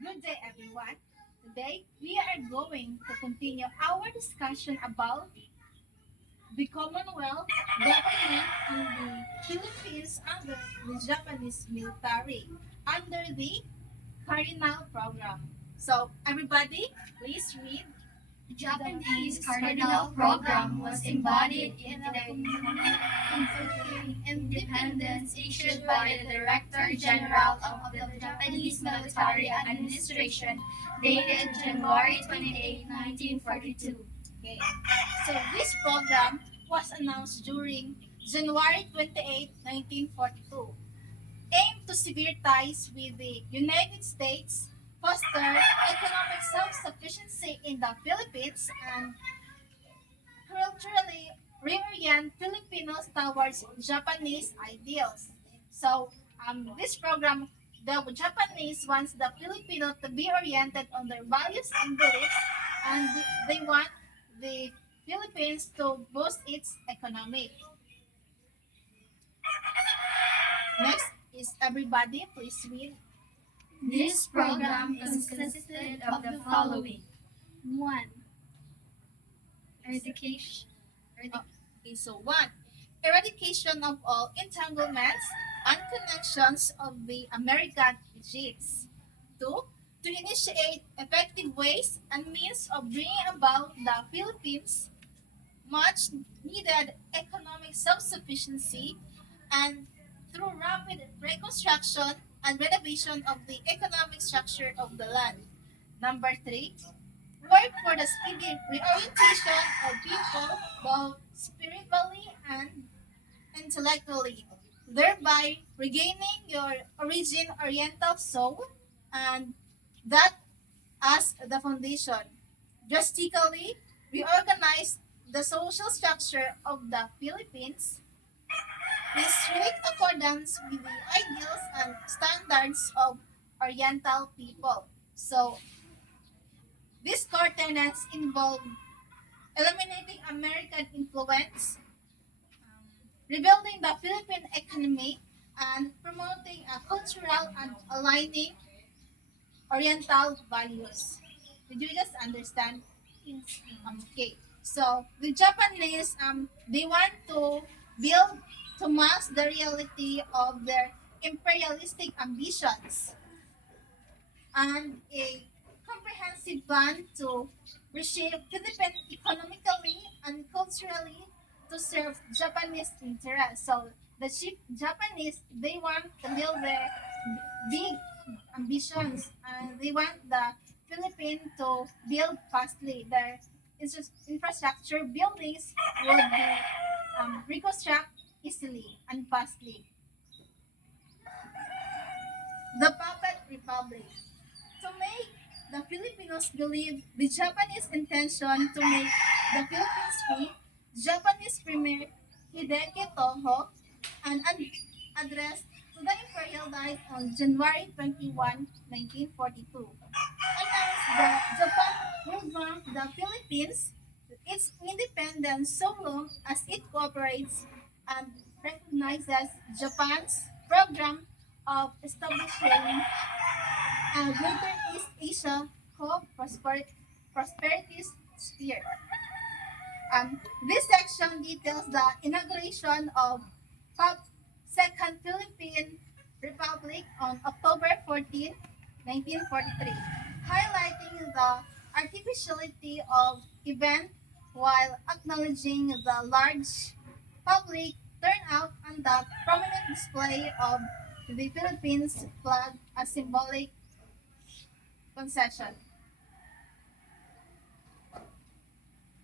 Good day, everyone. Today, we are going to continue our discussion about the Commonwealth government in the Philippines under the Japanese military under the Cardinal program. So, everybody, please read. Japanese Cardinal Program was embodied in the independence issued by the Director General of the Japanese Military Administration dated January 28, 1942. Okay. So, this program was announced during January 28, 1942, aimed to sever ties with the United States, foster economic self-sufficiency in the Philippines, and culturally reorient Filipinos towards Japanese ideals. So, this program, the Japanese wants the Filipino to be oriented on their values and beliefs, and they want the Philippines to boost its economy. Next is everybody, please read. This program consisted of the following: 1. Eradication. Okay, so one, eradication of all entanglements and connections of the American regimes. Two, to initiate effective ways and means of bringing about the Philippines much needed economic self-sufficiency and through rapid reconstruction and renovation of the economic structure of the land. Number three, work for the speedy reorientation of people both spiritually and intellectually, thereby regaining your origin oriental soul and that as the foundation. Drastically reorganize the social structure of the Philippines in strict accordance with the ideals and standards of Oriental people. So, these core tenets involve eliminating American influence, rebuilding the Philippine economy, and promoting a cultural and aligning Oriental values. Did you just understand? Yes. Okay. So the Japanese, they want to build to mask the reality of their imperialistic ambitions and a comprehensive plan to reshape Philippines economically and culturally to serve Japanese interests. So the Japanese, they want to build their big ambitions and they want the Philippines to build fastly. Their infrastructure buildings would be reconstructed easily and fastly. The Puppet Republic. To make the Filipinos believe the Japanese intention to make the Philippines free, Japanese Premier Hideki Toho an address to the Imperial Diet on January 21, 1942, announced that Japan will grant the Philippines its independence so long as it cooperates and recognizes Japan's program of establishing Greater East Asia Co-Prosperity Sphere. This section details the inauguration of Pop Second Philippine Republic on October 14, 1943, highlighting the artificiality of event while acknowledging the large public turnout and the prominent display of the Philippines flag as symbolic concession.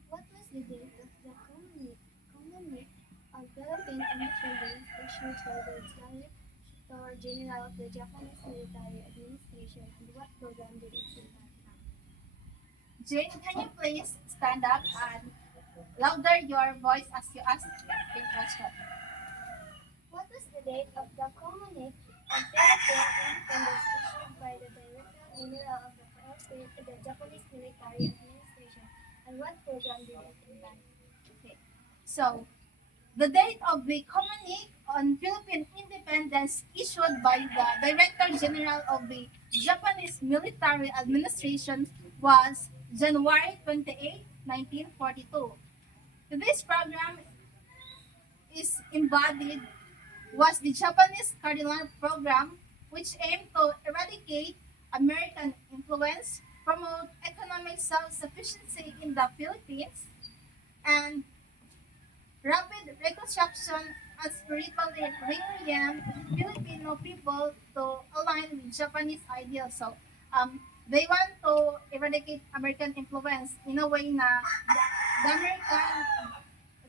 What was the date of the Commonwealth of Philippine Independence issued by the Director General of the Japanese Military Administration, and what program did it impact? Jane, can you please stand up and louder your voice as you ask the question? What was the date of the Commonwealth of Philippine Independence issued by the Director General of the Japanese Military Administration, and what program did it impact? Okay. So, the date of the Communique on Philippine Independence issued by the Director General of the Japanese military administration was January 28, 1942. This program is embodied was the Japanese Cardinal Program, which aimed to eradicate American influence, promote economic self-sufficiency in the Philippines, and rapid reconstruction and spiritually reorient Filipino people to align with Japanese ideals. So, they want to eradicate American influence in a way na the American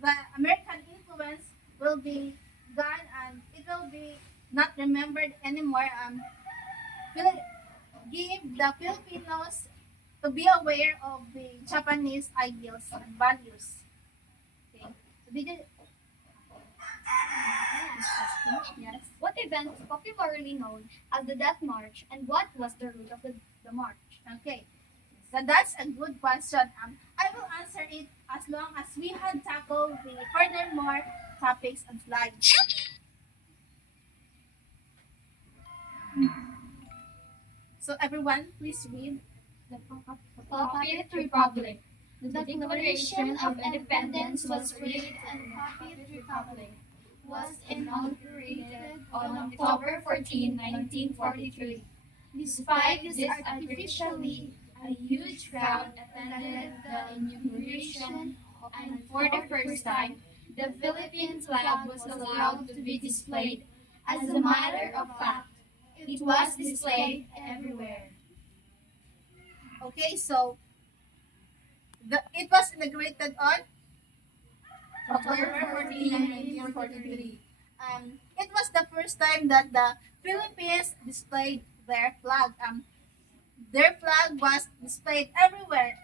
the American influence will be gone and it will be not remembered anymore. Give the Filipinos to be aware of the Japanese ideals and values. Okay. So did you, yes. What event is popularly known as the Death March, and what was the route of the march? Okay. So that's a good question. I will answer it as long as we had tackled the furthermore topics and slides. So everyone, please read. The Puppet Republic. The Declaration of Independence was read and Puppet Republic was inaugurated on October 14, 1943. Despite this artificially, a huge crowd attended the inauguration, and for the first time, the Philippine flag was allowed to be displayed. As a matter of fact, it was displayed everywhere. Okay, so it was inaugurated on October 14, 1943. It was the first time that the Philippines displayed their flag. Their flag was displayed everywhere,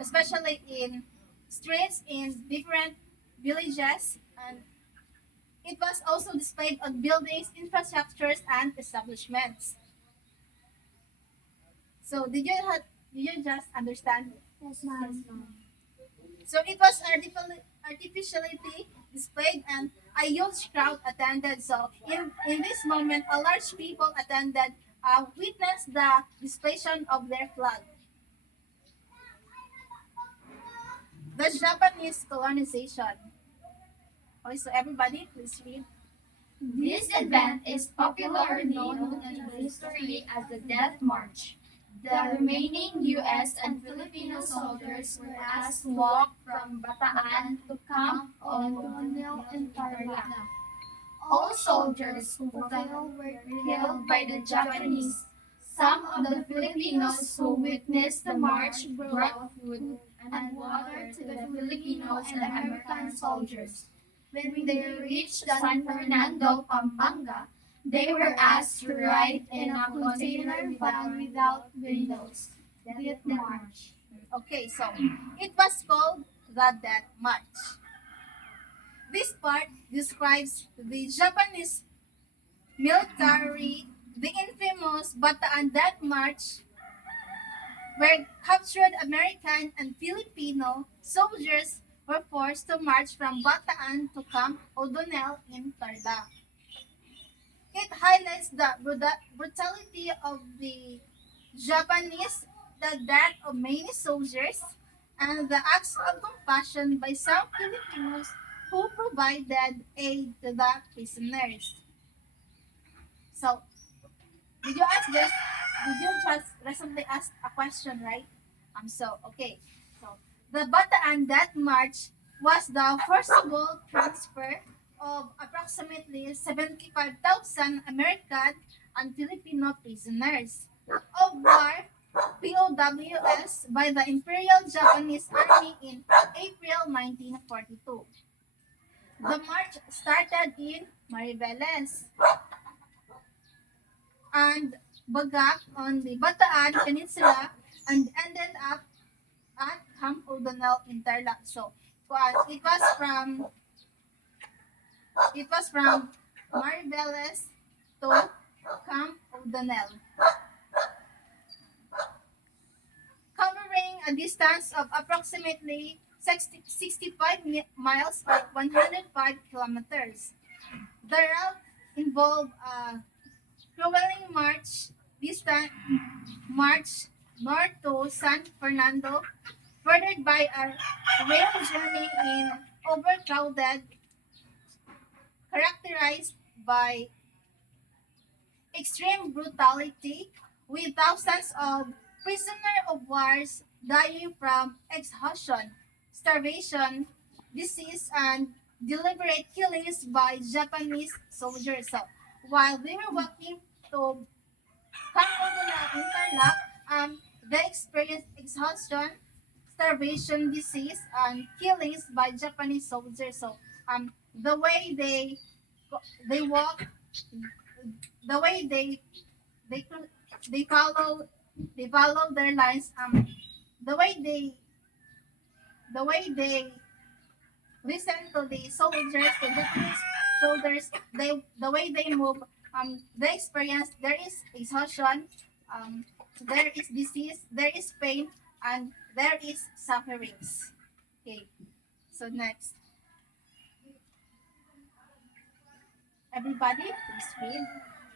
especially in streets in different villages, and it was also displayed on buildings, infrastructures, and establishments. So did you just understand? Yes, ma'am. So it was artificially displayed and a huge crowd attended. So in this moment, a large people attended, witnessed the display of their flag. The Japanese colonization. Okay, so everybody, please read. This event is popularly known in history as the Death March. The remaining U.S. and Filipino soldiers were asked to walk from Bataan to Camp O'Donnell in Tarlac. All soldiers who fell were killed by the Japanese. Some of the Filipinos who witnessed the march brought food and water to the Filipinos and American soldiers. When they reached San Fernando, Pampanga, they were asked to ride in a container van without windows. Death March. Okay, so it was called the Death March. This part describes the Japanese military, the infamous Bataan Death March, where captured American and Filipino soldiers were forced to march from Bataan to Camp O'Donnell in Tarlac. It highlights the brutality of the Japanese, the death of many soldiers, and the acts of compassion by some Filipinos who provided aid to the prisoners. So, did you ask this? Did you just recently ask a question, right? Okay. So, the Bataan Death March was the forcible transfer of approximately 75,000 American and Filipino prisoners of war POWs by the Imperial Japanese Army in April 1942. The march started in Mariveles and Bagak on the Bataan Peninsula and ended up at Camp O'Donnell in Tarlac. So it was from Mariveles to Camp O'Donnell, covering a distance of approximately 65 miles or 105 kilometers. The route involved a grueling march north to San Fernando, furthered by a rail journey in overcrowded, characterized by extreme brutality, with thousands of prisoners of wars dying from exhaustion, starvation, disease, and deliberate killings by Japanese soldiers. So, while we were walking to Commonwealth Interlock, they experienced exhaustion, starvation, disease, and killings by Japanese soldiers. So, the way they walk, the way they they follow they follow their lines. The way they listen to the soldiers, the Japanese soldiers, the way they move, they experience there is exhaustion, there is disease, there is pain, and there is sufferings. Okay, so next, everybody, please read.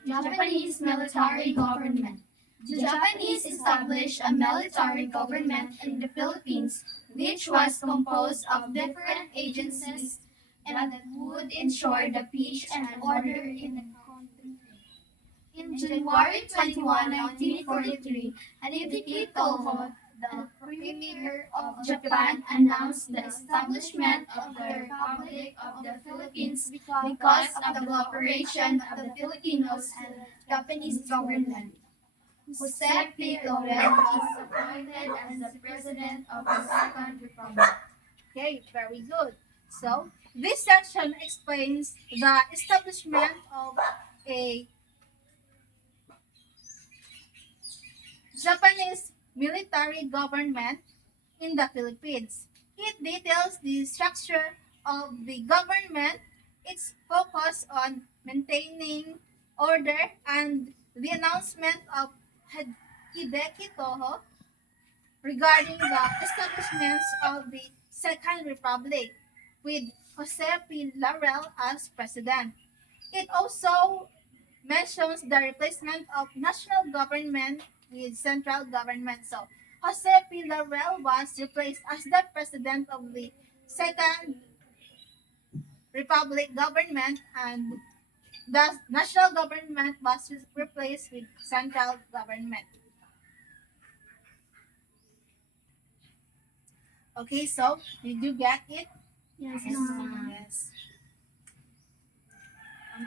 Japanese military government. The Japanese established a military government in the Philippines, which was composed of different agencies and that would ensure the peace and order in the country. In January 21, 1943, Hideki Toho, the Premier of Japan, announced the establishment of the Republic of the Philippines because of the cooperation of the Filipinos and Japanese government. Jose P. Laurel was appointed as the President of the Second Republic. Okay, very good. So this section explains the establishment of a Japanese military government in the Philippines. It details the structure of the government, its focus on maintaining order, and the announcement of Hideki Toho regarding the establishments of the Second Republic, with Jose P. Laurel as president. It also mentions the replacement of national government with central government. So, Jose P. Laurel was replaced as the president of the Second Republic government, and the national government was replaced with central government. Okay, so did you get it? Yes, Yes. ma'am. Yes.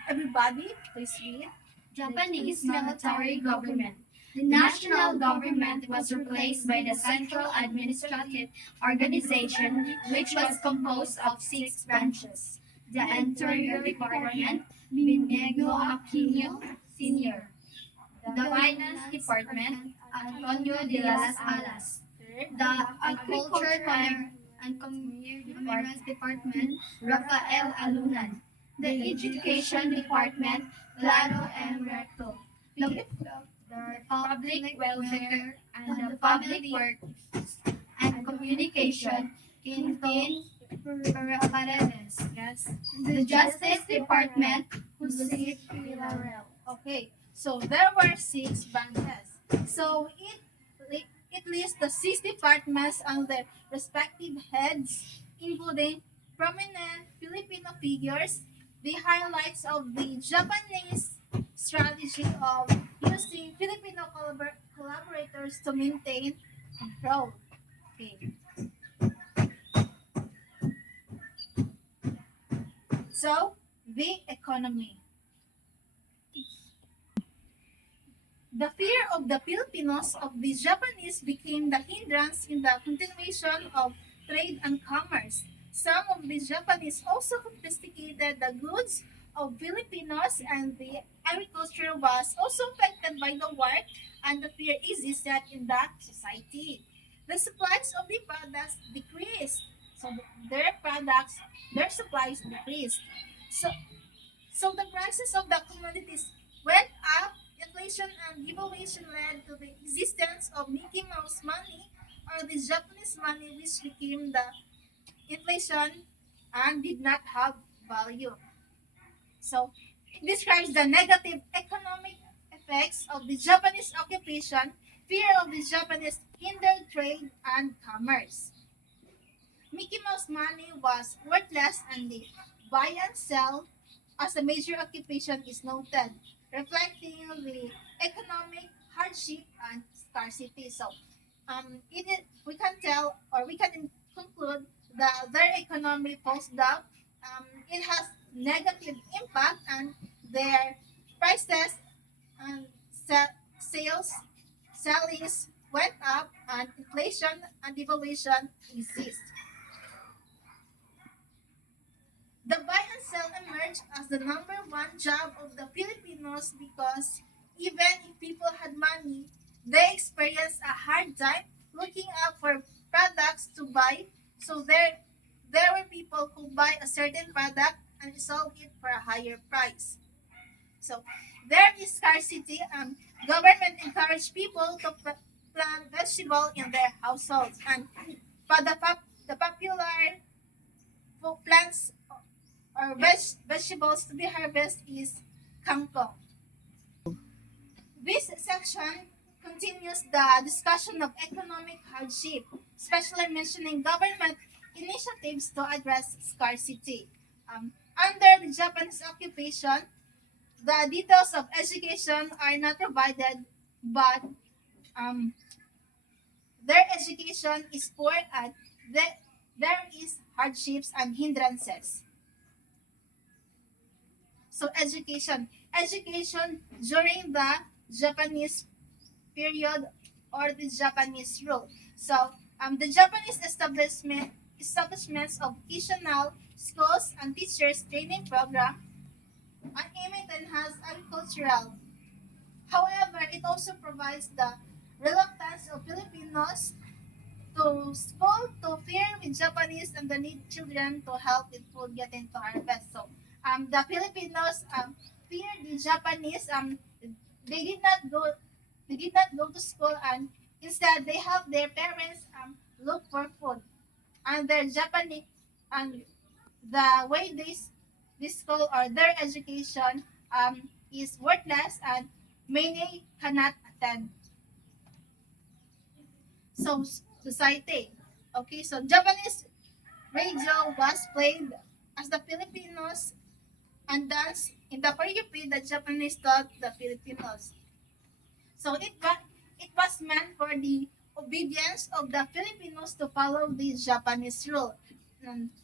Everybody, please read. Japanese military government. The national government was replaced by the Central Administrative Organization, which was composed of six branches. The Interior Department, Binegno Aquino Sr. The Finance Department, Antonio de las Alas. The Agriculture and Commerce Department, Rafael Alunan. The Education Department, Lalo M. Recto. The Public Welfare and the Public Works and Communication, Quintin Paredes. Yes. The Justice Department, Jose Villarreal. Okay, so there were six branches. So it lists the six departments and their respective heads, including prominent Filipino figures, the highlights of the Japanese strategy of using Filipino collaborators to maintain control. Okay. So, the economy. The fear of the Filipinos of the Japanese became the hindrance in the continuation of trade and commerce. Some of the Japanese also confiscated the goods of Filipinos, and the agriculture was also affected by the war, and the fear existed in the society. The supplies of the products decreased. So their supplies decreased. So so the prices of the commodities went up. Inflation and devaluation led to the existence of Mickey Mouse money, or the Japanese money, which became the inflation and did not have value. So it describes the negative economic effects of the Japanese occupation Fear of the Japanese hindered trade and commerce. Mickey Mouse money was worthless and the buy and sell as a major occupation is noted, reflecting the economic hardship and scarcity. So, we can tell or we can conclude that their economy falls down. It has negative impact and their prices and sales sellings went up and inflation and devaluation exist. The buy and sell emerged as the number one job of the Filipinos because even if people had money, they experienced a hard time looking up for products to buy. So there were people who buy a certain product and sell it for a higher price. So there is scarcity. Government encouraged people to plant vegetable in their households, and but the popular plants or vegetables to be harvested is kangkong. This section continues the discussion of economic hardship, especially mentioning government initiatives to address scarcity. Under the Japanese occupation, the details of education are not provided, but um, their education is poor and there is hardships and hindrances. So education during the Japanese period or the Japanese rule. So the Japanese establishments of vocational schools and teachers training program are aiming to enhance agricultural. However, it also provides the reluctance of Filipinos to school to fear with Japanese and the need children to help with food getting to harvest. So the Filipinos fear the Japanese. They did not go they did not go to school and instead they help their parents look for food. And their Japanese and the way this school or their education is worthless and many cannot attend. So society. Okay, so Japanese radio was played as the Filipinos and dance in the choreography the Japanese taught the Filipinos. So it was meant for the obedience of the Filipinos to follow the Japanese rule.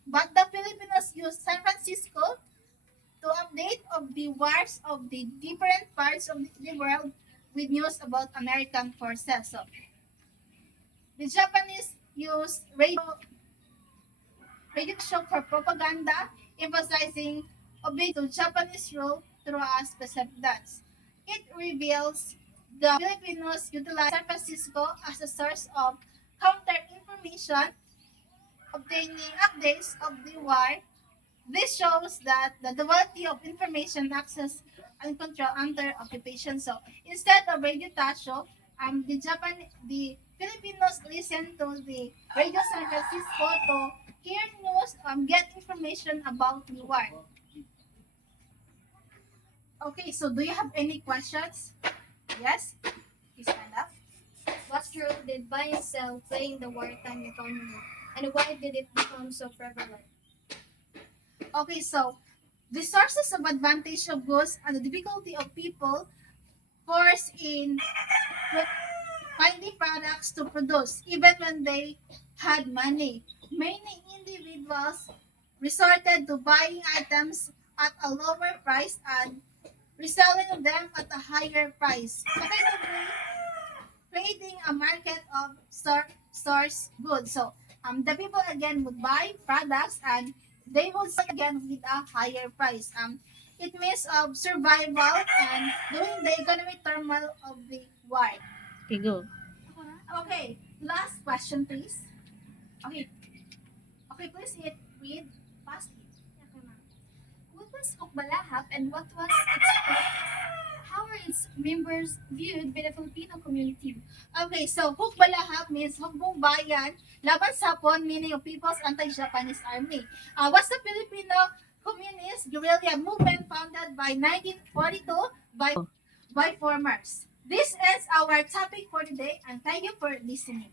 But the Filipinos used San Francisco to update of the wars of the different parts of the world with news about American forces. So the Japanese used radio show for propaganda, emphasizing obedience to Japanese rule through a specific dance. It reveals the Filipinos utilized San Francisco as a source of counter information, obtaining updates of the war. This shows that the duality of information access and control under occupation. So instead of radio Tasho, the Filipinos listen to the Radio San Francisco to hear news, get information about the war. Okay, so do you have any questions? Yes? Please stand up. What role did buy and sell play in the wartime economy, and why did it become so prevalent? Okay, so the sources of advantage of goods and the difficulty of people force in finding products to produce even when they had money. Many individuals resorted to buying items at a lower price and reselling them at a higher price, effectively creating a market of source goods. So the people again would buy products and they would sell again with a higher price. It means of survival and during the economic turmoil of the war. Okay, go. Okay, last question, please. Okay, okay, please read fast. Okay, ma'am. What was Hukbalahap and what was its purpose? How were its members viewed by the Filipino community? Okay, so Hukbalahap means Hukbong Bayan, Laban Sapon, meaning of People's Anti-Japanese Army. Was the Filipino Communist guerrilla movement founded by 1942 by farmers. This ends our topic for today, and thank you for listening.